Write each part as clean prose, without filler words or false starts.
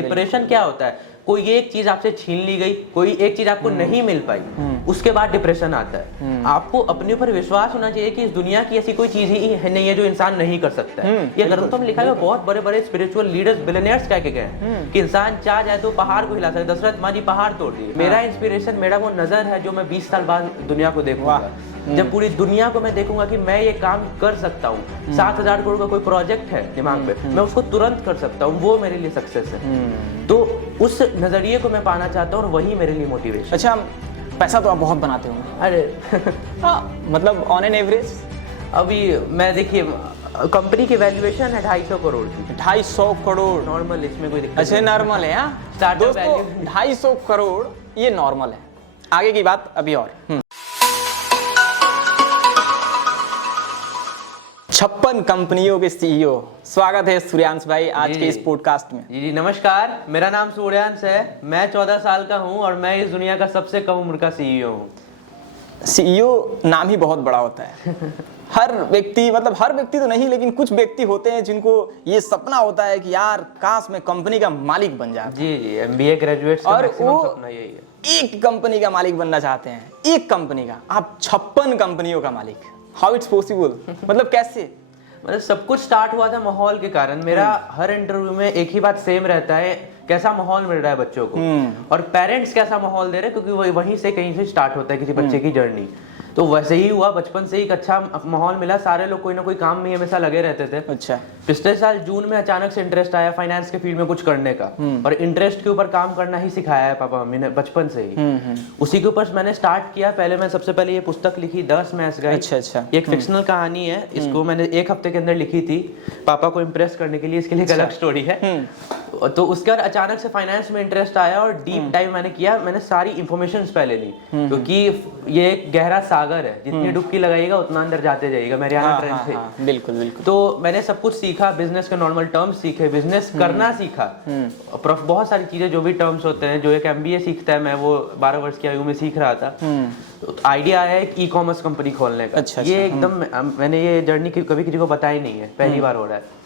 Depression क्या होता है, कोई एक चीज आपसे छीन ली गई, कोई एक चीज आपको नहीं मिल पाई, उसके बाद डिप्रेशन आता है। आपको अपने ऊपर विश्वास होना चाहिए कि इस दुनिया की ऐसी कोई चीज ही नहीं है जो इंसान नहीं कर सकता है। ये ग्रंथों में लिखा है, बहुत बड़े बड़े स्पिरिचुअल लीडर्स, बिलियनियर्स कह के गए कि इंसान चाह जाए तो पहाड़ को हिला सकता है। दशरथ मांझी पहाड़ तोड़ दिए। मेरा इंस्पिरेशन, मेरा वो नजर है जो मैं 20 साल बाद दुनिया को देखूंगा। जब पूरी दुनिया को मैं देखूंगा कि मैं ये काम कर सकता हूँ, 7,000 करोड़ का कोई प्रोजेक्ट है दिमाग पे, मैं उसको तुरंत कर सकता हूँ, वो मेरे लिए सक्सेस है। तो उस नजरिए को मैं पाना चाहता हूँ और वही मेरे लिए मोटिवेशन। अच्छा, पैसा तो आप बहुत बनाते होंगे। अरे हाँ, मतलब ऑन एन एवरेज अभी मैं देखिए, कंपनी की वैल्यूएशन है 250 करोड़ की। 250 करोड़ नॉर्मल, इसमें कोई दिक्कत अच्छा नॉर्मल है। हाँ Startup दोस्तों, value। 250 करोड़ ये नॉर्मल है। आगे की बात अभी और 56 कंपनियों के सीईओ, स्वागत है सूर्यांश भाई आज के इस पॉडकास्ट में। जी नमस्कार, मेरा नाम सूर्यांश है, मैं 14 साल का हूँ और मैं इस दुनिया का सबसे कम उम्र का सीईओ हूँ। सीईओ नाम ही बहुत बड़ा होता है। हर व्यक्ति, मतलब हर व्यक्ति तो नहीं, लेकिन कुछ व्यक्ति होते हैं जिनको ये सपना होता है कि यार काश मैं कंपनी का मालिक बन जाता। जी एमबीए ग्रेजुएट्स का मैक्सिमम सपना यही है। एक कंपनी का मालिक बनना चाहते हैं, एक कंपनी का, आप 56 कंपनियों का मालिक। हाउ इट्स पॉसिबल, मतलब कैसे? मतलब सब कुछ स्टार्ट हुआ था माहौल के कारण। मेरा हर इंटरव्यू में एक ही बात सेम रहता है, कैसा माहौल मिल रहा है बच्चों को और पेरेंट्स कैसा माहौल दे रहे हैं, क्योंकि वहीं से कहीं से स्टार्ट होता है किसी बच्चे की जर्नी। तो वैसे ही हुआ, बचपन से ही एक अच्छा माहौल मिला, सारे लोग कोई ना कोई काम में हमेशा लगे रहते थे। अच्छा, पिछले साल जून में अचानक से इंटरेस्ट आया फाइनेंस के फील्ड में कुछ करने का, और इंटरेस्ट के ऊपर काम करना ही सिखाया है पापा मम्मी ने बचपन से ही। उसी के ऊपर मैंने स्टार्ट किया। पहले मैं सबसे पहले ये पुस्तक लिखी 10 मैथ्स गाइड। अच्छा। ये एक फिक्शनल कहानी है, इसको मैंने 1 हफ्ते के अंदर लिखी थी पापा को इम्प्रेस करने के लिए, इसके लिए एक अलग स्टोरी है। तो उसके बाद अचानक से फाइनेंस में इंटरेस्ट आया और डीप डाइव मैंने किया। मैंने सारी इंफॉर्मेशन पहले ली, क्योंकि ये एक गहरा सागर है, जितनी डुबकी लगाइएगा उतना अंदर जाते जाइएगा। मैरियाना ट्रेंच से बिल्कुल बिल्कुल। तो मैंने सब कुछ सीखा, बिजनेस के नॉर्मल टर्म्स सीखे, बिजनेस करना सीखा, बहुत सारी चीजें जो भी टर्म्स होते हैं, जो एक एमबीए सीखता है, मैं वो 12 वर्ष की आयु में सीख रहा था। तो आइडिया आया एक ई कॉमर्स कंपनी खोलने का। ये एकदम मैंने ये जर्नी कभी किसी को बताया नहीं है, पहली बार हो रहा है।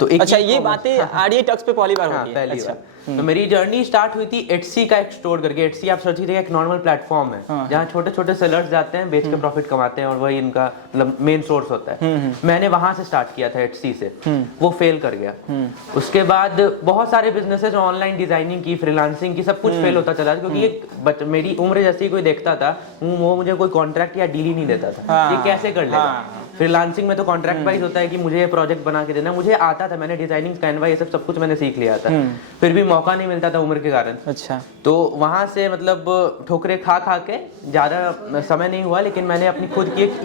तो अच्छा, ये बातें आरडीए टक्स पे पहली बार होती है। पहली बार। तो मेरी जर्नी स्टार्ट हुई थी एटसी का एक स्टोर करके। एटसी आप सर्च कीजिएगा, एक नॉर्मल प्लेटफॉर्म है जहाँ छोटे छोटे सेलर्स जाते हैं, बेच के प्रॉफिट कमाते हैं और वही इनका मतलब मेन सोर्स होता है। मैंने वहां से स्टार्ट किया था एटसी से, वो फेल कर गया। उसके बाद बहुत सारे बिजनेसेस, ऑनलाइन डिजाइनिंग की, फ्रीलांसिंग की, सब कुछ फेल होता चला, क्योंकि मेरी उम्र जैसी कोई देखता था वो मुझे कोई कॉन्ट्रैक्ट या डील ही नहीं देता था। ये कैसे कर लेगा? फ्रीलांसिंग में तो कॉन्ट्रैक्ट वाइज होता है कि मुझे ये प्रोजेक्ट बना के देना। मुझे आता था, मैंने डिजाइनिंग, कैनवा, ये सब कुछ मैंने सीख लिया था, फिर भी मौका नहीं मिलता था उम्र के कारण। अच्छा, तो वहां से मतलब ठोकरे खा खा के ज्यादा समय नहीं हुआ, लेकिन मैंने अपनी खुद की एक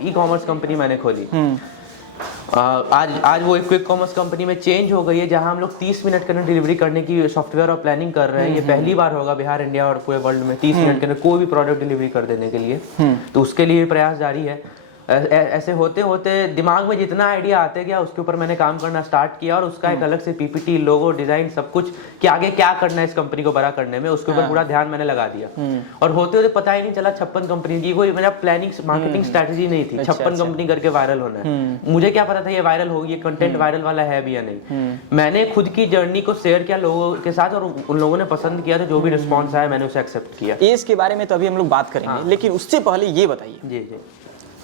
ई कॉमर्स कंपनी मैंने खोली। आज वो एक क्विक कॉमर्स कंपनी में चेंज हो गई है, जहां हम लोग 30 मिनट के अंदर डिलीवरी करने की सॉफ्टवेयर और प्लानिंग कर रहे हैं। ये पहली बार होगा बिहार, इंडिया और पूरे वर्ल्ड में 30 मिनट के अंदर कोई भी प्रोडक्ट डिलीवरी कर देने के लिए। तो उसके लिए प्रयास जारी है। ऐसे होते होते दिमाग में जितना आइडिया आते गया, उसके ऊपर मैंने काम करना स्टार्ट किया और उसका एक अलग से पीपीटी, लोगो, डिजाइन, सब कुछ कि आगे क्या करना है इस कंपनी को बड़ा करने में, उसके ऊपर पूरा ध्यान मैंने लगा दिया। और होते होते पता ही नहीं चला 56 कंपनी की कोई मेरा प्लानिंग, मार्केटिंग स्ट्रेटजी नहीं थी। 56 कंपनी करके वायरल होना है। मुझे क्या पता था ये वायरल होगी, ये कंटेंट वायरल वाला है भी या नहीं। मैंने खुद की जर्नी को शेयर किया लोगों के साथ और उन लोगों ने पसंद किया, तो जो भी रिस्पॉन्स आया मैंने उसे एक्सेप्ट किया। एज के बारे में तो अभी हम लोग बात करेंगे, लेकिन उससे पहले ये बताइए, जी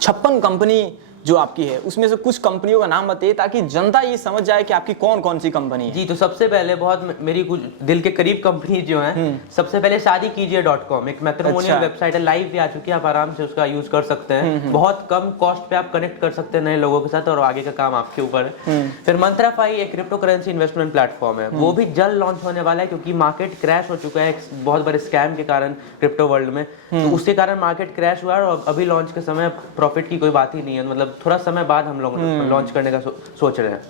56 कंपनी जो आपकी है उसमें से कुछ कंपनियों का नाम बताइए, ताकि जनता ये समझ जाए कि आपकी कौन कौन सी कंपनी है। जी, तो सबसे पहले बहुत मेरी कुछ दिल के करीब कंपनी जो है, सबसे पहले शादीकीजिए.com, एक मैट्रिमोनियल वेबसाइट है, लाइव भी आ चुकी है, आप आराम से उसका यूज कर सकते हैं। बहुत कम कॉस्ट पे आप कनेक्ट कर सकते हैं नए लोगों के साथ और आगे का काम आपके ऊपर है। फिर मंत्राफाई एक क्रिप्टो करेंसी इन्वेस्टमेंट प्लेटफॉर्म है, वो भी जल्द लॉन्च होने वाला है, क्योंकि मार्केट क्रैश हो चुका है बहुत बड़े स्कैम के कारण क्रिप्टो वर्ल्ड में। तो उसके कारण मार्केट क्रैश हुआ है और अभी लॉन्च के समय प्रॉफिट की कोई बात ही नहीं है, मतलब थोड़ा समय बाद हम लोग लॉन्च करने का सोच रहे हैं।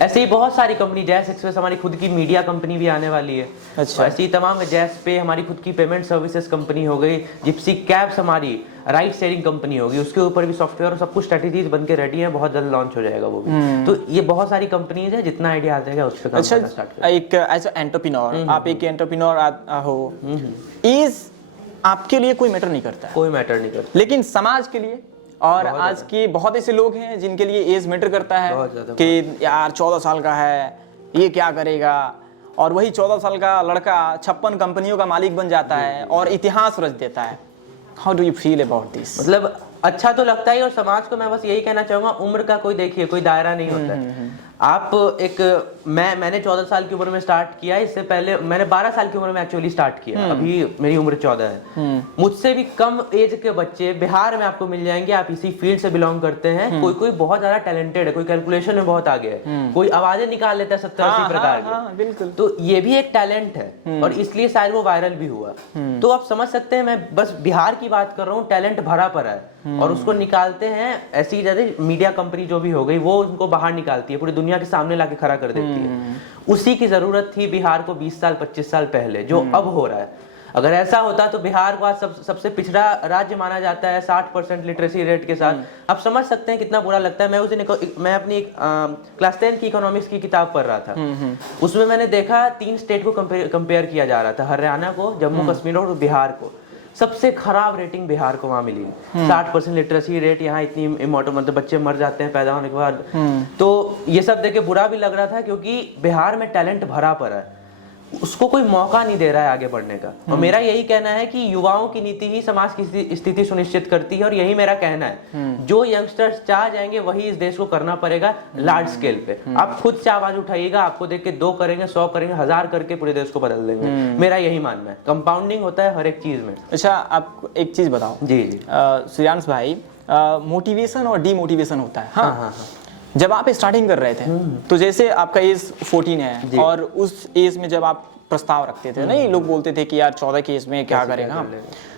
ऐसे ही बहुत सारी कंपनी, जैस एक्सप्रेस हमारी खुद की मीडिया कंपनी भी आने वाली है। अच्छा, ऐसी तमाम, जैस पे हमारी खुद की पेमेंट सर्विसेज कंपनी हो गई, जिप्सी कैब्स हमारी राइड शेयरिंग कंपनी होगी, उसके ऊपर भी सॉफ्टवेयर और सब कुछ स्ट्रेटेजीज बन के रेडी है, बहुत जल्द लॉन्च हो जाएगा वो भी। तो ये बहुत सारी कंपनीज है, जितना आइडिया आ जाएगा उस पे काम करना स्टार्ट करें। एक एज एंटरप्रेन्योर, आप एक एंटरप्रेन्योर हो, इज आपके लिए कोई मैटर नहीं करता है? कोई मैटर नहीं करता, लेकिन समाज के लिए और आज के बहुत ऐसे लोग हैं जिनके लिए एज मैटर करता है कि यार 14 साल का है, ये क्या करेगा, और वही 14 साल का लड़का 56 कंपनियों का मालिक बन जाता है और इतिहास रच देता है। How do you feel about this? मतलब अच्छा तो लगता है, और समाज को मैं बस यही कहना चाहूंगा, उम्र का कोई देखिए कोई दायरा नहीं होता है। आप एक मैंने 14 साल की उम्र में स्टार्ट किया, इससे पहले मैंने 12 साल की उम्र में एक्चुअली स्टार्ट किया, अभी मेरी उम्र 14 है। मुझसे भी कम एज के बच्चे बिहार में आपको मिल जाएंगे, आप इसी फील्ड से बिलोंग करते हैं। कोई कोई बहुत ज्यादा टैलेंटेड है, कोई कैलकुलेशन में बहुत आगे है, कोई आवाजें निकाल लेता है 70-80 प्रकार की। बिल्कुल। तो ये भी एक टैलेंट है और इसलिए शायद वो वायरल भी हुआ। तो आप समझ सकते हैं, मैं बस बिहार की बात कर रहा हूँ, टैलेंट भरा पड़ा है और उसको निकालते हैं। ऐसी जैसे मीडिया कंपनी जो भी हो गई, वो उनको बाहर निकालती है, पूरी दुनिया के सामने लाके खड़ा कर देती है। उसी की जरूरत थी बिहार को 20 साल 25 साल पहले, जो अब हो रहा है। अगर ऐसा होता तो बिहार को आज सबसे पिछड़ा राज्य माना जाता है 60% लिटरेसी रेट के साथ। आप समझ सकते हैं कितना बुरा लगता है। मैं अपनी क्लास 10 की इकोनॉमिक्स की किताब पढ़ रहा था, उसमें मैंने देखा 3 स्टेट को कंपेयर किया जा रहा था, हरियाणा को, जम्मू कश्मीर और बिहार को। सबसे खराब रेटिंग बिहार को वहां मिली। 60% लिटरेसी रेट, यहाँ इतनी मतलब बच्चे मर जाते हैं पैदा होने के बाद। तो ये सब देख के बुरा भी लग रहा था, क्योंकि बिहार में टैलेंट भरा पड़ा है, उसको कोई मौका नहीं दे रहा है आगे बढ़ने का। और मेरा यही कहना है कि युवाओं की नीति ही समाज की स्थिति सुनिश्चित करती है, और यही मेरा कहना है। जो यंगस्टर्स चाह जाएंगे वही इस देश को करना पड़ेगा लार्ज स्केल पे। आप खुद से आवाज उठाइएगा, आपको देख के 2 करेंगे, 100 करेंगे, 1000 करके पूरे देश को बदल देंगे। मेरा यही मानना है। कंपाउंडिंग होता है हर एक चीज में। अच्छा, आप एक चीज बताओ। जी जी श्रेयांश भाई, मोटिवेशन और डीमोटिवेशन होता है। हाँ। जब आप स्टार्टिंग कर रहे थे, तो जैसे आपका एज 14 है, और उस एज में जब आप प्रस्ताव रखते थे, नहीं लोग बोलते थे कि यार 14 के एज में क्या करेगा,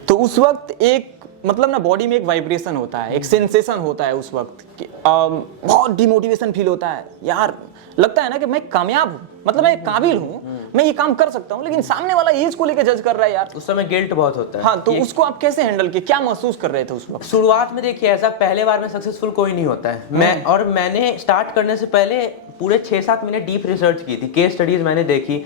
तो उस वक्त एक मतलब ना बॉडी में एक वाइब्रेशन होता है, एक सेंसेशन होता है उस वक्त कि बहुत डिमोटिवेशन फील होता है। यार लगता है ना कि मैं कामयाब हूँ, मतलब मैं काबिल हूँ, मैं ये काम कर सकता हूँ, लेकिन सामने वाला एज को लेकर जज कर रहा है यार। उस समय गिल्ट बहुत होता है। हाँ, तो उसको आप कैसे हैंडल किए, क्या महसूस कर रहे थे उस वक्त? शुरुआत में देखिए, ऐसा पहले बार में सक्सेसफुल कोई नहीं होता है। मैंने स्टार्ट करने से पहले पूरे 6-7 महीने डीप रिसर्च की थी, केस स्टडीज मैंने देखी।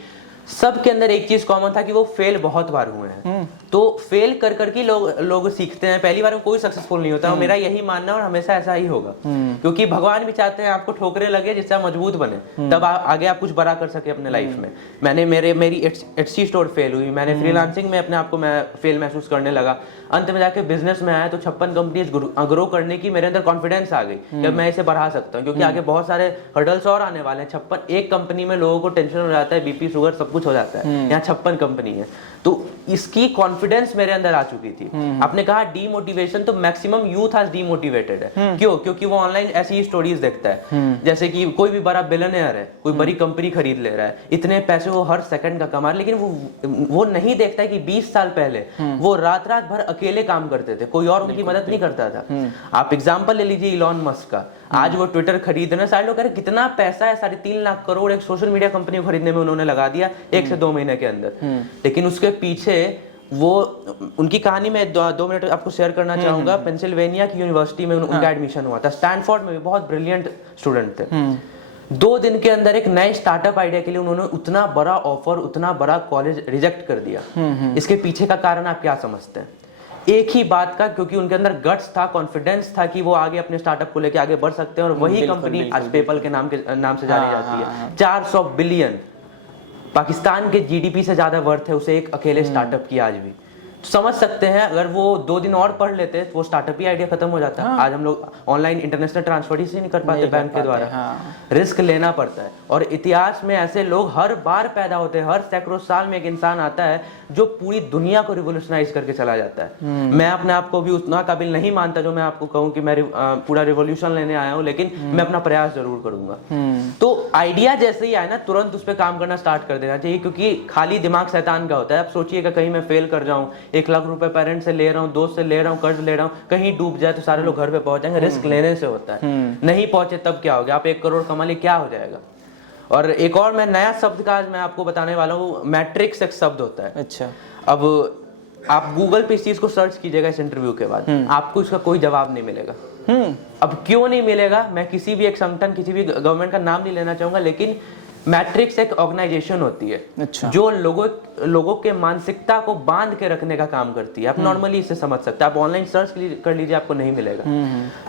सबके अंदर एक चीज कॉमन था कि वो फेल बहुत बार हुए हैं। तो फेल कर करके लोग सीखते हैं, पहली बार में कोई सक्सेसफुल नहीं होता। और मेरा यही मानना है, और हमेशा ऐसा ही होगा, क्योंकि भगवान भी चाहते हैं आपको ठोकरे लगे जिससे आप मजबूत बने, तब आगे आप कुछ बड़ा कर सके अपने लाइफ में। मेरी एटसी स्टोर फेल हुई, मैंने फ्रीलांसिंग में अपने आप को मैं फेल महसूस करने लगा। अंत में जाके बिजनेस में आया तो 56 कंपनीज ग्रो करने की मेरे अंदर कॉन्फिडेंस आ गई कि मैं इसे बढ़ा सकता हूँ, क्योंकि आगे बहुत सारे हर्डल्स और आने वाले हैं। 56 एक कंपनी में लोगों को टेंशन हो जाता है, बीपी शुगर सब कुछ हो जाता है, यहाँ 56 कंपनी है। तो इसकी कॉन्फिडेंस मेरे अंदर आ चुकी थी। आपने कहा डीमोटिवेशन, तो मैक्सिमम यूथ आज डीमोटिवेटेड है। क्यों? क्योंकि वो ऑनलाइन ऐसी ही स्टोरीज देखता है, जैसे कि कोई भी बड़ा बिलियनियर है, कोई बड़ी कंपनी खरीद ले रहा है, इतने पैसे वो हर सेकंड का कमा रहा है, लेकिन वो नहीं देखता है कि 20 साल पहले वो रात रात भर अकेले काम करते थे, कोई और उनकी मदद नहीं करता था। आप एग्जांपल ले लीजिए इलॉन मस्क का, आज वो ट्विटर खरीद रहे हैं। सारे लोग कह रहे कितना पैसा है, 3.5 लाख करोड़ एक सोशल मीडिया कंपनी को खरीदने में उन्होंने लगा दिया 1 से 2 महीने के अंदर। लेकिन उसके पीछे वो उनकी कहानी में 2 मिनट आपको शेयर करना चाहूंगा। पेंसिल्वेनिया की यूनिवर्सिटी में उनका एडमिशन हुआ था, स्टैनफोर्ड में भी बहुत ब्रिलियंट स्टूडेंट थे। 2 दिन के अंदर एक नए स्टार्टअप आइडिया के लिए उन्होंने उतना बड़ा ऑफर, उतना बड़ा कॉलेज रिजेक्ट कर दिया। इसके पीछे का कारण आप क्या समझते हैं? एक ही बात का, क्योंकि उनके अंदर गट्स था, कॉन्फिडेंस था कि वो आगे अपने स्टार्टअप को लेके आगे बढ़ सकते हैं। और वही कंपनी आज पेपल के नाम से जानी जाती है। 400 बिलियन पाकिस्तान के जीडीपी से ज्यादा वर्थ है उसे एक अकेले स्टार्टअप की आज भी। तो समझ सकते हैं, अगर वो 2 दिन और पढ़ लेते तो वो स्टार्टअप ही आइडिया खत्म हो जाता। आज हम लोग ऑनलाइन इंटरनेशनल ट्रांसफर ही नहीं कर पाते बैंक के द्वारा। रिस्क लेना पड़ता है, और इतिहास में ऐसे लोग हर बार पैदा होते हैं। हर सैकड़ों साल में एक इंसान आता है जो पूरी दुनिया को रिवोल्यूशनाइज करके चला जाता है। मैं अपने आप को भी उतना काबिल नहीं मानता जो मैं आपको कहूं कि मैं पूरा रिवोल्यूशन लेने आया हूं, लेकिन मैं अपना प्रयास जरूर करूंगा। तो आइडिया जैसे ही आए ना, तुरंत उस पर काम करना स्टार्ट कर देना चाहिए, क्योंकि खाली दिमाग शैतान का होता है। आप सोचिएगा कहीं मैं फेल कर जाऊं, 1 लाख रुपए पेरेंट्स से ले रहा हूँ, दोस्त से ले रहा हूँ, कर्ज ले रहा हूँ, कहीं डूब जाए तो सारे लोग घर पे पहुंच जाएंगे। रिस्क लेने से होता है, नहीं पहुंचे तब क्या हो गया? आप 1 करोड़ कमा लिए, क्या हो जाएगा? और एक और मैं नया शब्द का आज मैं आपको बताने वाला हूँ, मैट्रिक्स एक शब्द होता है। अच्छा, अब आप गूगल पे इस चीज को सर्च कीजिएगा इस इंटरव्यू के बाद, आपको इसका कोई जवाब नहीं मिलेगा। अब क्यों नहीं मिलेगा? मैं किसी भी एक संगठन, किसी भी गवर्नमेंट का नाम नहीं लेना चाहूंगा, लेकिन मैट्रिक्स एक ऑर्गेनाइजेशन होती है। अच्छा। जो लोगों के मानसिकता को बांध के रखने का काम करती है। आप नॉर्मली इसे समझ सकते हैं, आप ऑनलाइन सर्च कर लीजिए, आपको नहीं मिलेगा।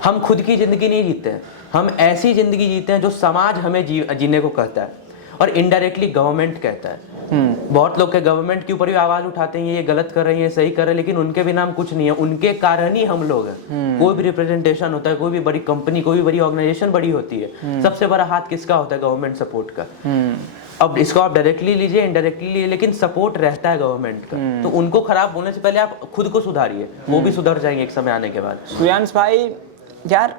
हम खुद की जिंदगी नहीं जीते हैं, हम ऐसी जिंदगी जीते हैं जो समाज हमें जीने को कहता है। और इनडायरेक्टली गवर्नमेंट कहता है। बहुत लोग के गवर्नमेंट के ऊपर भी आवाज उठाते हैं, ये गलत कर रहे हैं, ये सही कर रहे हैं, लेकिन उनके बिना हम कुछ नहीं है, उनके कारण ही हम लोग हैं। कोई भी रिप्रेजेंटेशन होता है, कोई भी बड़ी कंपनी, कोई भी बड़ी ऑर्गेनाइजेशन बड़ी होती है, सबसे बड़ा हाथ किसका होता है? गवर्नमेंट सपोर्ट का। अब इसको आप डायरेक्टली लीजिए, इनडायरेक्टली लीजिए, लेकिन सपोर्ट रहता है गवर्नमेंट का। तो उनको खराब बोलने से पहले आप खुद को सुधारिए, वो भी सुधर जाएंगे एक समय आने के बाद। सूर्यांश भाई यार,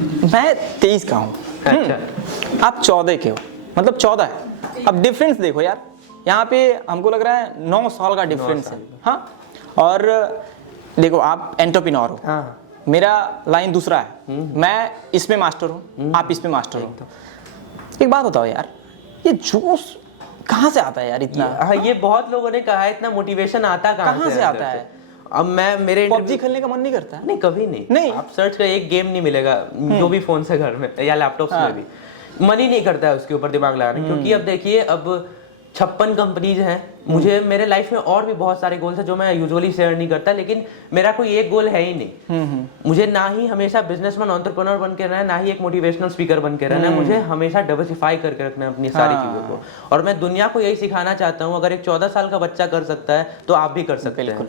मैं 23 का हूँ, आप 14 के हो, मतलब 14 है। अब डिफरेंस देखो यार, यहाँ पे हमको लग रहा है 9 साल का डिफरेंस है। हाँ, और देखो आप एंटरप्रेन्योर हो, मेरा लाइन दूसरा है, मैं इसमें मास्टर हूँ, आप इसमें मास्टर हो। एक बात बताओ यार, ये जोश कहाँ से आता है यार इतना? ये बहुत लोगों ने कहा है, इतना मोटिवेशन आता कहाँ से आता है? अब मेरे पबजी खेलने का मन नहीं करता है? नहीं, कभी नहीं। आप सर्च कर, एक गेम नहीं मिलेगा जो भी फोन से घर में या लैपटॉप में भी मन ही नहीं करता है उसके ऊपर दिमाग लगाने। क्योंकि अब देखिए, अब 56 कंपनीज हैं, मुझे मेरे लाइफ में और भी बहुत सारे गोल्स हैं जो मैं यूजुअली शेयर नहीं करता, लेकिन मेरा कोई एक गोल है ही नहीं। मुझे ना ही हमेशा बिजनेसमैन एंटरप्रेन्योर बन के रहना है, ना ही एक मोटिवेशनल स्पीकर बन के रहना है। मुझे हमेशा डाइवर्सिफाई करके रखना है अपनी सारी चीजों को, और मैं दुनिया को यही सिखाना चाहता हूँ, अगर एक 14 साल का बच्चा कर सकता है तो आप भी कर सकते हैं।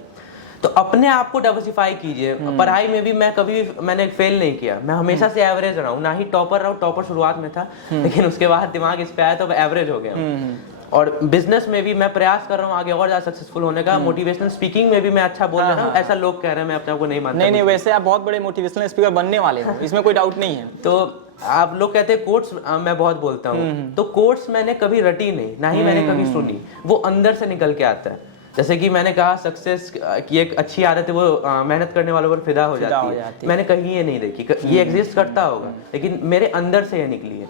तो अपने आप को डाइवर्सिफाई कीजिए। पढ़ाई में भी मैंने फेल नहीं किया, मैं हमेशा से एवरेज रहा हूँ, ना ही टॉपर रहा हूँ। टॉपर शुरुआत में था, लेकिन उसके बाद दिमाग इस पे आया तो एवरेज हो गया। और बिजनेस में भी मैं प्रयास कर रहा हूँ आगे और ज्यादा सक्सेसफुल होने का। मोटिवेशनल स्पीकिंग में भी मैं अच्छा बोल रहा हूँ, ऐसा लोग कह रहे हैं, मैं अपने आप को नहीं मानता। नहीं, वैसे आप बहुत बड़े मोटिवेशनल स्पीकर बनने वाले हो, इसमें कोई डाउट नहीं है। तो आप लोग कहते हैं कोट्स मैं बहुत बोलता हूँ, तो कोट्स मैंने कभी रटी नहीं, ना ही मैंने कभी सुनी, वो अंदर से निकल के आता है। जैसे कि मैंने कहा, सक्सेस की एक अच्छी आदत है, वो मेहनत करने वालों पर फिदा हो जाती है। मैंने कहीं ये नहीं देखी, ये एग्जिस्ट करता होगा, लेकिन मेरे अंदर से ये निकली है।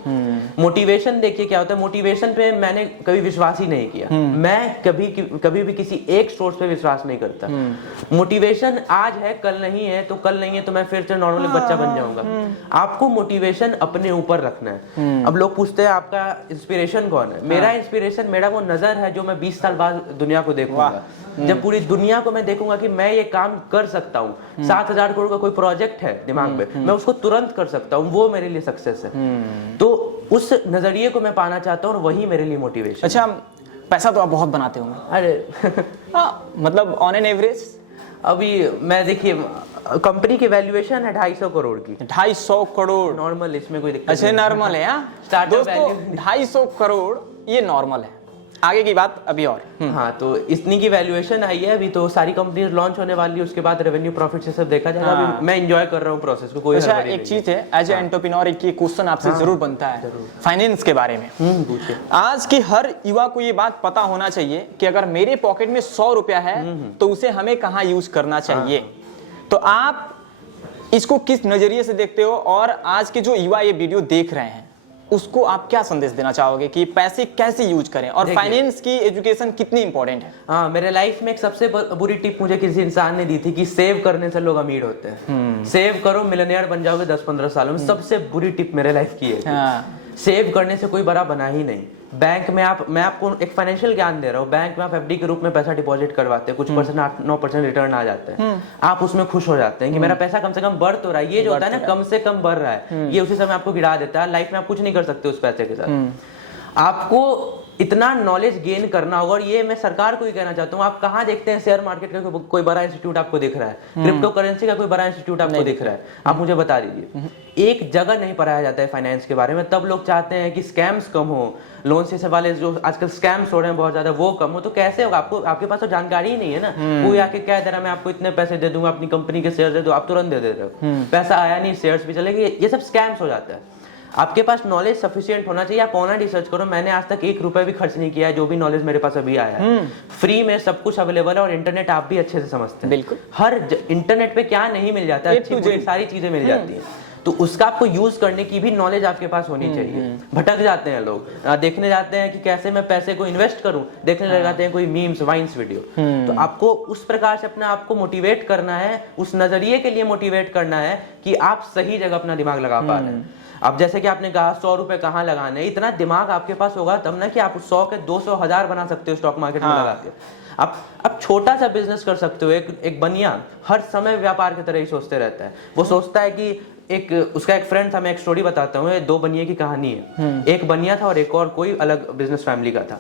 मोटिवेशन देखिए क्या होता है, मोटिवेशन पे मैंने कभी विश्वास ही नहीं किया। मैं कभी भी किसी एक सोर्स पे विश्वास नहीं करता। मोटिवेशन आज है, कल नहीं है, तो कल नहीं है तो मैं फिर से नॉर्मली बच्चा बन जाऊंगा। आपको मोटिवेशन अपने ऊपर रखना है। अब लोग पूछते हैं आपका इंस्पिरेशन कौन है? मेरा इंस्पिरेशन मेरा वो नजर है जो मैं 20 साल बाद दुनिया को देखूंगा। जब पूरी दुनिया को मैं देखूंगा कि मैं ये काम कर सकता हूँ, 7,000 करोड़ का कोई प्रोजेक्ट है दिमाग में, मैं उसको तुरंत कर सकता हूँ, वो मेरे लिए सक्सेस है। तो उस नजरिए को मैं पाना चाहता हूँ, और वही मेरे लिए मोटिवेशन। अच्छा, पैसा तो आप बहुत बनाते होंगे? अरे मतलब ऑन एन एवरेज? अभी मैं देखिए, कंपनी की वैल्यूएशन है 250 करोड़ की। 250 करोड़ नॉर्मल, इसमें कोई दिक्कत अच्छा, नॉर्मल है। स्टार्टअप दोस्तों, 250 करोड़ ये नॉर्मल है, आगे की बात अभी और। हाँ, तो इतनी की वैल्यूएशन आई है। अभी तो सारी कंपनीज लॉन्च होने वाली है, उसके बाद रेवेन्यू प्रॉफिट से सब देखा जाएगा। अभी मैं एंजॉय कर रहा हूँ प्रोसेस को, कोई अच्छा, एक चीज है, एज ए एंटरप्रेन्योर एक क्वेश्चन आपसे जरूर बनता है फाइनेंस के बारे में। पूछिए। आज के हर युवा को ये बात पता होना चाहिए कि अगर मेरे पॉकेट में 100 रुपया है तो उसे हमें कहाँ यूज करना चाहिए। तो आप इसको किस नजरिए से देखते हो, और आज के जो युवा ये वीडियो देख रहे हैं उसको आप क्या संदेश देना चाहोगे कि पैसे कैसे यूज करें, और फाइनेंस की एजुकेशन कितनी इंपॉर्टेंट है? हाँ, मेरे लाइफ में एक सबसे बुरी टिप मुझे किसी इंसान ने दी थी कि सेव करने से लोग अमीर होते हैं। सेव करो, मिलियनेयर बन जाओगे 10-15 सालों में। सबसे बुरी टिप मेरे लाइफ की है। सेव करने से कोई बड़ा बना ही नहीं। बैंक में मैं आपको एक फाइनेंशियल ज्ञान दे रहा हूँ, बैंक में आप एफडी के रूप में पैसा डिपॉजिट करवाते हैं, कुछ परसेंट 8-9% रिटर्न आ जाता है। आप उसमें खुश हो जाते हैं कि मेरा पैसा कम से कम बढ़ तो रहा है। ये जो होता है ना, कम से कम बढ़ रहा है, ये उसी समय आपको गिरा देता है। लाइफ में आप कुछ नहीं कर सकते उस पैसे के साथ। आपको इतना नॉलेज गेन करना होगा, और ये मैं सरकार को ही कहना चाहता हूँ। आप कहाँ देखते हैं शेयर मार्केट का कोई बड़ा इंस्टीट्यूट आपको दिख रहा है? क्रिप्टो करेंसी का कोई बड़ा इंस्टीट्यूट आपको दिख रहा है? आप मुझे बता दीजिए। एक जगह नहीं पढ़ाया जाता है फाइनेंस के बारे में। तब लोग चाहते हैं कि स्कैम्स कम हो, लोन से वाले जो आजकल स्कैम्स हो रहे हैं बहुत ज्यादा, वो कम हो। तो कैसे होगा? आपके पास तो जानकारी ही नहीं है ना। कोई आके कह दे रहा मैं आपको इतने पैसे दे दूंगा, अपनी कंपनी के शेयर दे दो, आप तुरंत दे रहे हो, पैसा आया नहीं, शेयर्स भी चले गए। ये सब स्कैम्स हो जाता है। आपके पास नॉलेज सफिशिएंट होना चाहिए। आप ऑनलाइन रिसर्च करो। मैंने आज तक 1 रुपया भी खर्च नहीं किया है। जो भी नॉलेज मेरे पास अभी आया है, फ्री में सब कुछ अवेलेबल है। और इंटरनेट आप भी अच्छे से समझते हैं। बिल्कुल, इंटरनेट पे क्या नहीं मिल जाता है, अच्छी सारी चीजें मिल जाती है। तो उसका आपको यूज करने की भी नॉलेज आपके पास होनी चाहिए। भटक जाते हैं लोग, देखने जाते हैं कि कैसे मैं पैसे को इन्वेस्ट करूं, देखने लग जाते हैं कोई मीम्स वाइन्स वीडियो। तो आपको उस प्रकार से अपने आप को मोटिवेट करना है, उस नजरिए के लिए मोटिवेट करना है कि आप सही जगह अपना दिमाग लगा पा रहे हैं। अब जैसे कि आपने कहा 100 रुपए कहाँ लगाने, इतना दिमाग आपके पास होगा तब ना कि आप 100 के 200 1000 बना सकते हो स्टॉक मार्केट में लगा के। आप छोटा सा बिजनेस कर सकते हो। एक बनिया हर समय व्यापार की तरह ही सोचते रहता है। वो सोचता है कि एक उसका एक फ्रेंड था, मैं एक स्टोरी बताता हूँ, ये दो बनिए की कहानी है। एक बनिया था और एक और कोई अलग बिजनेस फैमिली का था।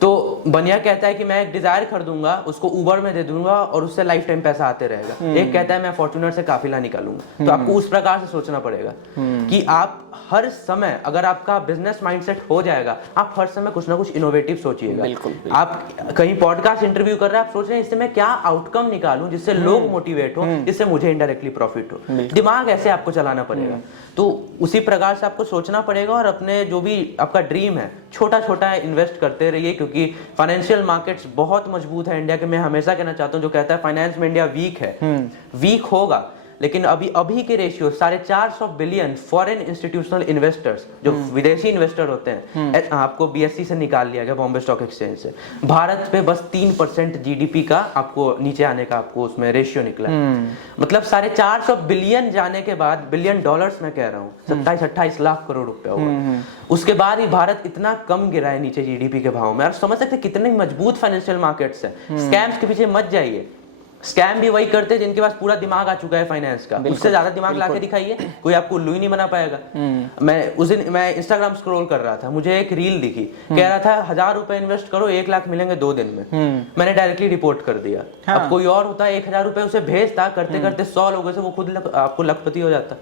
तो बनिया कहता है कि मैं एक डिजायर खरीदूंगा, उसको उबर में दे दूंगा और उससे लाइफ टाइम पैसा आते रहेगा। एक कहता है मैं फॉर्च्यूनर से काफिला निकालूंगा। तो आपको उस प्रकार से सोचना पड़ेगा कि आप हर समय, अगर आपका बिजनेस माइंडसेट हो जाएगा, आप हर समय कुछ ना कुछ इनोवेटिव सोचिएगा। बिल्कुल। आप कहीं पॉडकास्ट इंटरव्यू कर रहे हैं, आप सोच रहे हैं इससे मैं क्या आउटकम निकालूं जिससे लोग मोटिवेट हो, जिससे मुझे इनडायरेक्टली प्रॉफिट हो। दिमाग ऐसे आपको चलाना पड़ेगा। तो उसी प्रकार से आपको सोचना पड़ेगा और अपने जो भी आपका ड्रीम है छोटा छोटा इन्वेस्ट करते रहिए, क्योंकि फाइनेंशियल मार्केट्स बहुत मजबूत है इंडिया के। मैं हमेशा कहना चाहता हूँ, जो कहता है फाइनेंस में इंडिया वीक है, वीक होगा, लेकिन अभी के ratio 450 billion foreign institutional investors, जो विदेशी इन्वेस्टर होते हैं, आपको बीएससी से निकाल लिया गया, बॉम्बे स्टॉक एक्सचेंज से। भारत पे बस 3% जीडीपी का आपको नीचे आने का आपको उसमें रेशियो निकला है। मतलब 450 बिलियन जाने के बाद, बिलियन डॉलर्स मैं कह रहा हूँ, 27-28 लाख करोड़ रुपया होगा। उसके बाद ही भारत इतना कम गिरा है नीचे जीडीपी के भाव में। और समझ सकते कितने मजबूत फाइनेंशियल मार्केट्स है। स्कैम्स के पीछे मत जाइए। स्कैम भी वही करते हैं जिनके पास पूरा दिमाग आ चुका है फाइनेंस का। उससे ज्यादा दिमाग लाके दिखाइए, कोई आपको उल्लू ही नहीं बना पाएगा। मैं उस दिन मैं इंस्टाग्राम स्क्रॉल कर रहा था, मुझे एक रील दिखी, कह रहा था 1000 रुपए इन्वेस्ट करो 1 लाख मिलेंगे 2 दिन में। मैंने डायरेक्टली रिपोर्ट कर दिया। अब कोई और होता 1000 रुपए उसे भेजता, करते करते 100 लोगों से वो खुद आपको लखपति हो जाता।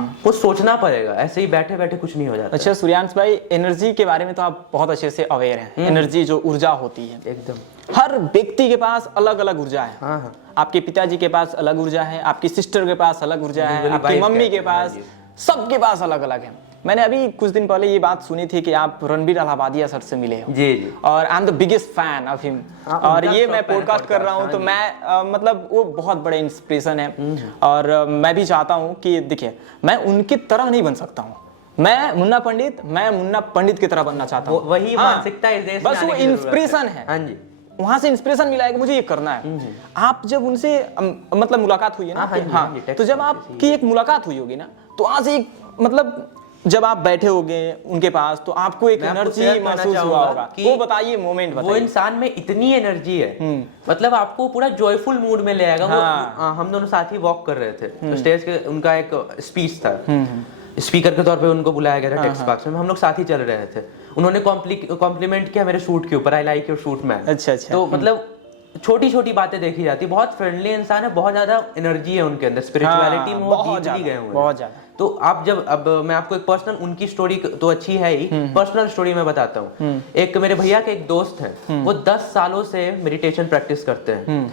आपको सोचना पड़ेगा, ऐसे ही बैठे बैठे कुछ नहीं हो जाता। अच्छा सूर्यांश भाई, एनर्जी के बारे में तो आप बहुत अच्छे से अवेयर हैं। एनर्जी जो ऊर्जा होती है, एकदम हर व्यक्ति के पास अलग अलग ऊर्जा है। हाँ। आपके पिताजी के पास अलग ऊर्जा है, आपकी सिस्टर के पास अलग ऊर्जा है, आपकी मम्मी के पास, सबके पास अलग अलग है। मैंने अभी कुछ दिन पहले ये बात सुनी थी कि आप रणबीर अलाहाबादिया सर से मिले हो। जी। और I am the biggest fan of him. और ये मैं पॉडकास्ट कर रहा हूँ तो मैं मतलब वो बहुत बड़े इंस्पिरेशन है। और मैं भी चाहता हूँ कि देखिए, मैं उनकी तरह नहीं बन सकता हूँ। मैं मुन्ना पंडित की तरह बनना चाहता हूँ। वही मानसिकता इस देश में बस वो इंस्पिरेशन है। हाँ जी, वहां से इंस्पिरेशन मिला है कि मुझे ये करना है। आप जब उनसे मतलब मुलाकात हुई है ना, हाँ, तो जब आपकी एक मुलाकात हुई होगी ना, तो आज एक मतलब जब आप बैठे होगे उनके पास, तो आपको एक एनर्जी महसूस हुआ होगा। वो बताइए, मोमेंट बताइए। वो इंसान में इतनी एनर्जी है, मतलब आपको पूरा जॉयफुल मूड में ले आएगा। वो हम दोनों साथ ही वॉक कर रहे थे, तो स्टेज के उनका एक स्पीच था, स्पीकर के तौर पे उनको बुलाया गया था टेक्स्ट बॉक्स में। हम लोग साथ ही चल रहे थे। उन्होंने कॉम्प्लीमेंट किया मेरे सूट के ऊपर, I like your suit man. अच्छा। तो मतलब छोटी छोटी बातें देखी जाती। बहुत फ्रेंडली इंसान है, बहुत ज्यादा एनर्जी है उनके अंदर, स्पिरिचुअलिटी में वो डीपली गए हुए हैं बहुत ज्यादा। तो आप जब, अब मैं आपको एक पर्सनल, उनकी स्टोरी तो अच्छी है ही, पर्सनल स्टोरी मैं बताता हूँ। एक मेरे भैया के एक दोस्त हैं, वो 10 सालों से मेडिटेशन प्रैक्टिस करते हैं।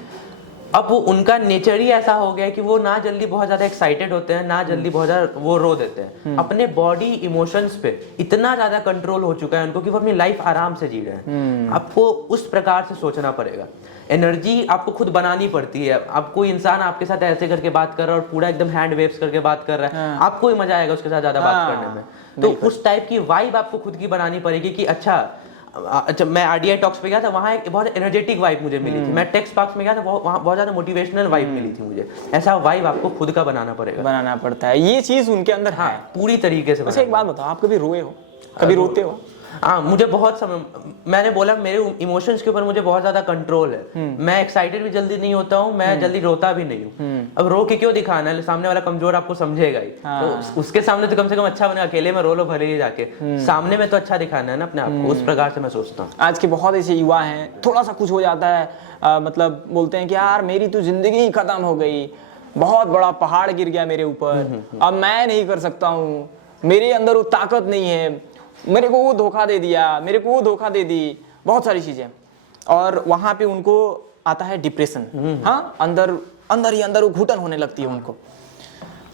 अब वो उनका नेचर ही ऐसा हो गया है कि वो ना जल्दी बहुत ज्यादा एक्साइटेड होते हैं, ना जल्दी बहुत ज्यादा वो रो देते हैं। अपने बॉडी इमोशंस पे इतना ज्यादा कंट्रोल हो चुका है उनको कि वो अपनी लाइफ आराम से जी रहे हैं। आपको उस प्रकार से सोचना पड़ेगा। एनर्जी आपको खुद बनानी पड़ती है। अब कोई इंसान आपके साथ ऐसे करके बात कर रहा है और पूरा एकदम हैंड वेव्स करके बात कर रहा है, आपको ही मजा आएगा उसके साथ ज्यादा बात करने में। तो उस टाइप की वाइब आपको खुद की बनानी पड़ेगी कि अच्छा, मैं आरडीआई टॉक्स पे गया था, वहाँ एक बहुत एनर्जेटिक वाइब मुझे मिली थी। मैं टेक्स्ट बॉक्स में गया था, वहाँ बहुत ज्यादा मोटिवेशनल वाइब मिली थी मुझे। ऐसा वाइब आपको खुद का बनाना पड़ता है। ये चीज उनके अंदर है पूरी तरीके से। अच्छा एक बात बताओ, आप कभी रोए हो, कभी रोते हो? हाँ, मुझे बहुत समय, मैंने बोला मेरे इमोशंस के ऊपर मुझे बहुत ज्यादा कंट्रोल है। मैं एक्साइटेड भी जल्दी नहीं होता हूँ, मैं जल्दी रोता भी नहीं हूँ। अब रो के क्यों दिखाना है, सामने वाला कमजोर आपको समझेगा ही। तो उसके सामने तो कम से कम अच्छा बने, अकेले में रो लो भले ही जाके, सामने में तो अच्छा दिखाना है ना अपने आप को। उस प्रकार से मैं सोचता हूँ। आज के बहुत ऐसे युवा हैं, थोड़ा सा कुछ हो जाता है मतलब बोलते हैं कि यार मेरी तो जिंदगी ही खत्म हो गई, बहुत बड़ा पहाड़ गिर गया मेरे ऊपर, अब मैं नहीं कर सकता हूँ, मेरे अंदर वो ताकत नहीं है, मेरे को वो धोखा दे दिया, मेरे को वो धोखा दे दी, बहुत सारी चीजें। और वहां पे उनको आता है डिप्रेशन। हाँ, अंदर ही अंदर वो घुटन होने लगती है उनको।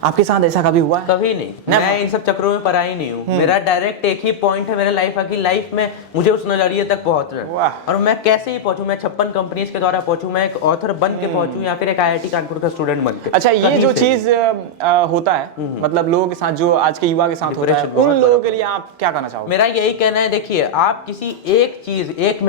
आपके साथ ऐसा कभी हुआ है? कभी नहीं। मैं इन सब चक्रों में पड़ा ही नहीं हूँ। मेरा डायरेक्ट एक ही पॉइंट है मेरे लाइफ का कि लाइफ में मुझे उस नजरिए तक पहुंचना है। और मैं कैसे ही पहुंचूं, मैं 56 कंपनीज के द्वारा पहुंचूं, मैं एक ऑथर बन के पहुंचूं, या फिर एक IIT कानपुर का स्टूडेंट बन के। अच्छा, ये जो चीज होता है मतलब लोगों के साथ, जो आज के युवा के साथ होता है, उन लोगों के लिए आप क्या कहना चाहोगे? मेरा यही कहना है, देखिए आप किसी एक चीज, एक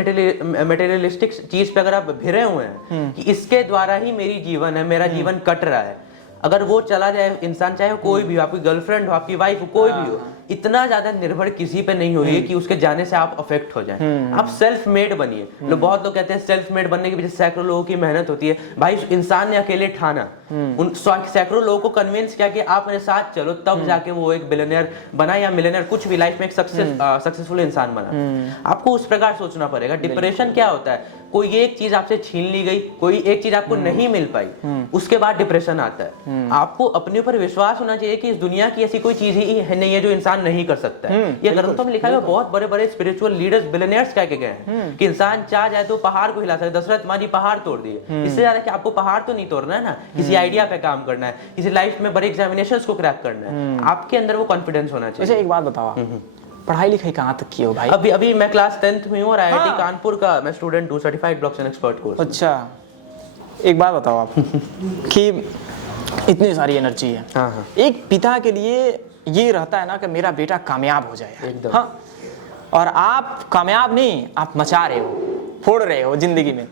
मटेरियलिस्टिक चीज पे अगर आप भिरे हुए हैं कि इसके द्वारा ही मेरी जीवन है, मेरा जीवन कट रहा है, अगर वो चला जाए इंसान, चाहे वो कोई भी हो, आपकी गर्लफ्रेंड हो, आपकी वाइफ हो, कोई भी हो, इतना ज्यादा निर्भर किसी पे नहीं होइए कि उसके जाने से आप अफेक्ट हो जाएं। आप सेल्फ मेड बनिए। बहुत लोग कहते हैं सेल्फ मेड बनने के पीछे सैकड़ों लोगों की मेहनत होती है। भाई इंसान ने अकेले ठाना, उन सैकड़ों लोगों को कन्विंस किया कि आप मेरे साथ चलो, तब जाके वो एक बिलियनियर बना या मिलियनियर, कुछ भी लाइफ में एक सक्सेसफुल इंसान बना। आपको उस प्रकार सोचना पड़ेगा। डिप्रेशन क्या होता है? कोई एक चीज आपसे छीन ली गई, कोई एक चीज आपको नहीं मिल पाई, उसके बाद डिप्रेशन आता है। आपको अपने ऊपर विश्वास होना चाहिए कि इस दुनिया की ऐसी कोई चीज ही नहीं है जो इंसान नहीं कर सकता है। ये ग्रंथों में लिखा है, बहुत बड़े बड़े स्पिरिचुअल लीडर्स, बिलियनियर्स कह के गए हैं कि इंसान चाह जाए तो पहाड़ को हिला सकता है। दशरथ मारी पहाड़ तोड़ दिए। इससे ज्यादा कि आपको पहाड़ तो नहीं तोड़ना है ना, किसी आइडिया पे काम करना है, किसी लाइफ में बड़े एग्जामिनेशंस को क्रैक करना है। आपके अंदर वो कॉन्फिडेंस होना चाहिए। अच्छा एक बात बताओ, पढ़ाई लिखाई कहाँ तक की हो भाई? अभी मैं क्लास 10th में हूँ और IIT कानपुर का मैं स्टूडेंट हूँ, सर्टिफाइड ब्लॉकचेन एक्सपर्ट कोर्स। अच्छा एक बात बताओ आप कि इतनी सारी एनर्जी है, हाँ। एक पिता के लिए ये रहता है ना कि मेरा बेटा कामयाब हो जाए, एकदम। हाँ, और आप कामयाब नहीं, आप मचा रहे हो, फोड़ रहे हो जिंदगी में।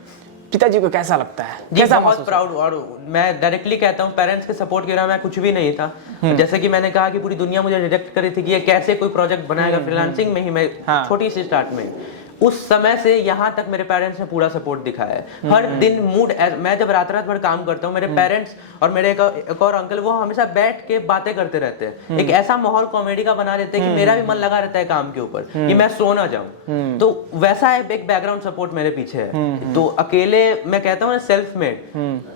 पिताजी को कैसा लगता है? कैसा बहुत प्राउड। और मैं डायरेक्टली कहता हूँ, पेरेंट्स के सपोर्ट के बिना मैं कुछ भी नहीं था। जैसे कि मैंने कहा कि पूरी दुनिया मुझे रिजेक्ट करी थी कि ये कैसे कोई प्रोजेक्ट बनाएगा, फ्रीलांसिंग में ही मैं छोटी सी स्टार्ट में, उस समय से यहाँ तक मेरे पेरेंट्स ने पूरा सपोर्ट दिखाया है। हर दिन मूड, मैं जब रात भर काम करता हूँ, मेरे पेरेंट्स और मेरे एक और अंकल, वो हमेशा बैठ के बातें करते रहते हैं। एक ऐसा माहौल कॉमेडी का बना देते हैं कि मेरा भी मन लगा रहता है काम के ऊपर, कि मैं सो ना जाऊं। तो वैसा है, एक बैकग्राउंड सपोर्ट मेरे पीछे है। तो अकेले मैं कहता हूँ सेल्फ मेड,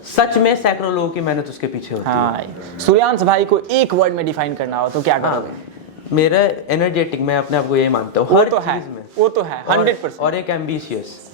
सच में सैकड़ों लोगों की मेहनत उसके पीछे होती है। सूर्यांश भाई को एक वर्ड में डिफाइन करना हो तो क्या करोगे? मेरा एनर्जेटिक, मैं अपने आप को ये मानता हूँ हर चीज में। वो तो है 100%। और एक एम्बिशियस,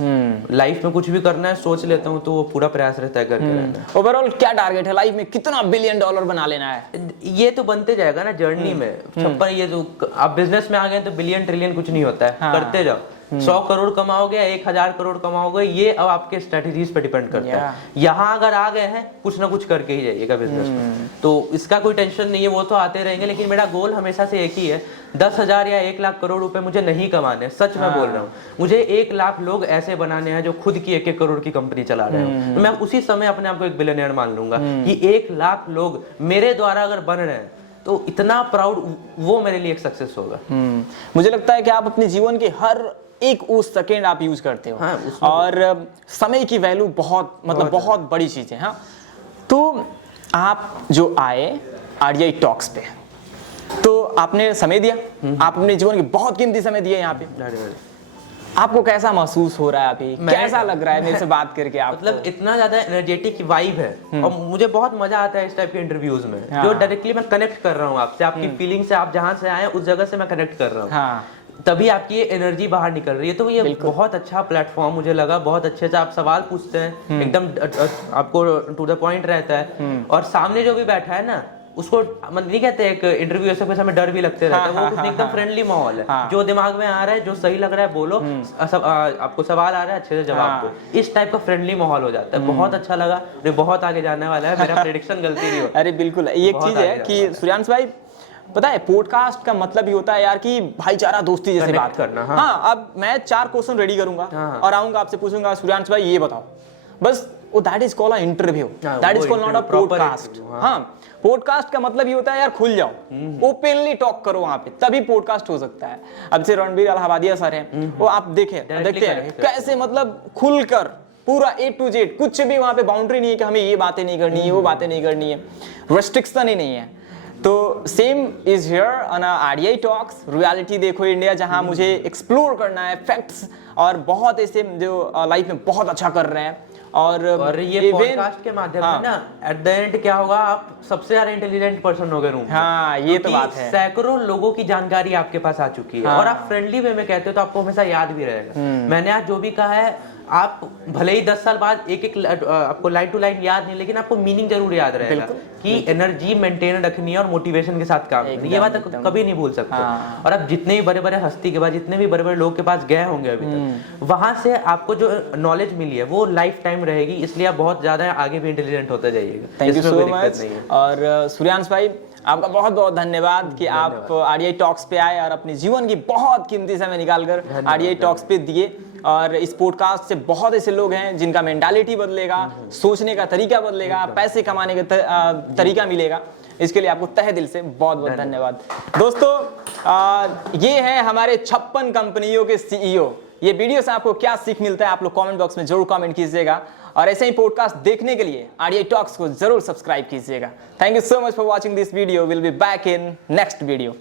लाइफ में कुछ भी करना है सोच लेता हूँ तो वो पूरा प्रयास रहता है करके रहना है। ओवरऑल क्या टारगेट है लाइफ में? कितना $1 बिलियन बना लेना है? ये तो बनते जाएगा ना जर्नी में। 56 ये जो आप बिजनेस में आ गए तो बिलियन ट्रिलियन कुछ नहीं होता है। करते जाओ, 100 करोड़ कमाओगे, 1000 करोड़ कमाओगे, ये अब आपके स्ट्रेटेजीज पे डिपेंड करता है। यहाँ अगर आ गए हैं, कुछ ना कुछ करके ही जाइएगा बिजनेस में, तो इसका कोई टेंशन नहीं है, वो तो आते रहेंगे। लेकिन मेरा गोल हमेशा से एक ही है, 10,000 या 1 लाख करोड़ रुपए मुझे नहीं कमाने। सच में बोल रहा हूँ, मुझे 1 लाख लोग ऐसे बनाने हैं जो खुद की 1-1 करोड़ की कंपनी चला रहे हो। तो मैं उसी समय अपने आप को एक बिलियनियर मान लूंगा कि 1 लाख लोग मेरे द्वारा अगर बन रहे हैं, तो इतना प्राउड, वो मेरे लिए एक सक्सेस होगा। मुझे लगता है कि आप अपने जीवन के हर एक उस सेकेंड आप यूज करते हो। हाँ, और समय की वैल्यू बहुत, मतलब बहुत बड़ी चीज है। हाँ, तो आप जो आए RDI टॉक्स पे, तो आपने समय दिया, आप अपने जीवन के बहुत कीमती समय दिए यहाँ पे। आपको कैसा महसूस हो रहा है अभी? कैसा लग रहा है मेरे से बात करके? आप मतलब इतना ज्यादा एनर्जेटिक वाइब है और मुझे बहुत मजा आता है इस टाइप के इंटरव्यूज में, जो डायरेक्टली मैं कनेक्ट कर रहा हूँ आपसे, आपकी फीलिंग से, आप जहाँ से आए उस जगह से मैं कनेक्ट कर रहा हूँ। तभी आपकी एनर्जी बाहर निकल रही है। तो ये बहुत अच्छा प्लेटफॉर्म मुझे लगा। बहुत अच्छे से आप सवाल पूछते हैं, एकदम आपको टू द पॉइंट रहता है, और सामने जो भी बैठा है ना, उसको मतलब नहीं कहते एक इंटरव्यू ऐसे कुछ हमें डर भी लगते रहता है, वो कुछ एकदम फ्रेंडली माहौल है। जो दिमाग में आ रहा है, जो सही लग रहा है बोलो, आपको सवाल आ रहा है अच्छे से जवाब दो, इस टाइप का फ्रेंडली माहौल हो जाता है। बहुत अच्छा लगा, बहुत आगे जाने वाला है, मेरा प्रेडिक्शन गलती नहीं होता। अरे बिल्कुल, एक चीज है कि सूर्यांश भाई, पता है पॉडकास्ट का मतलब ही होता है यार कि भाईचारा, दोस्ती जैसे बात करना। हाँ, अब मैं 4 क्वेश्चन रेडी करूंगा और आऊंगा आपसे पूछूंगा, सूर्यांश भाई ये बताओ, बस वो that is called a interview, that is called not a podcast. हाँ, पॉडकास्ट का मतलब ये होता है यार खुल जाओ, ओपनली टॉक करो वहां पे, तभी पॉडकास्ट हो सकता है। अब से रणबीर अलहाबादिया सर हैं, वो आप देखते हैं कैसे मतलब खुलकर पूरा A to Z, कुछ भी वहां पे बाउंड्री नहीं है कि हमें ये बातें नहीं करनी है, वो बातें नहीं करनी है, रेस्ट्रिक्शन ही नहीं है। तो same is here on RDI talks, reality देखो इंडिया, जहां मुझे एक्सप्लोर करना है फैक्ट्स, और बहुत ऐसे जो लाइफ में बहुत अच्छा कर रहे हैं। और ये पॉडकास्ट के माध्यम से ना, एट द एंड क्या होगा, आप सबसे ज्यादा इंटेलिजेंट पर्सन हो गए रूम। हाँ, ये तो बात है। सैकड़ों लोगों की जानकारी आपके पास आ चुकी है, और आप फ्रेंडली वे में कहते हो तो आपको हमेशा याद भी रहेगा। मैंने आज जो भी कहा है, आप भले ही 10 साल बाद एक आपको लाइन टू लाइन याद नहीं, लेकिन आपको मीनिंग जरूर याद रहेगा कि एनर्जी मेंटेन रखनी है और मोटिवेशन के साथ काम करना है। ये बात कभी नहीं भूल सकते। और आप जितने भी बड़े बड़े हस्ती के बाद, जितने भी बड़े बड़े लोग के पास गए होंगे अभी तक, वहां से आपको जो नॉलेज मिली है वो लाइफ टाइम रहेगी, इसलिए आप बहुत ज्यादा आगे भी इंटेलिजेंट होते जाइएगा। Thank you so much. और सूर्यांश भाई, आपका बहुत बहुत धन्यवाद कि आप RDI टॉक्स पे आए और अपने जीवन की बहुत कीमती समय निकालकर RDI टॉक्स पे दिए। और इस पॉडकास्ट से बहुत ऐसे लोग हैं जिनका मेंटालिटी बदलेगा, सोचने का तरीका बदलेगा, पैसे कमाने का तरीका मिलेगा। इसके लिए आपको तहे दिल से बहुत बहुत धन्यवाद। दोस्तों ये है हमारे 56 कंपनियों के सीईओ। ये वीडियो से आपको क्या सीख मिलता है आप लोग कमेंट बॉक्स में जरूर कमेंट कीजिएगा, और ऐसे ही पॉडकास्ट देखने के लिए आरडीआई टॉक्स को जरूर सब्सक्राइब कीजिएगा। Thank you so much for watching this video. Will be back in next video.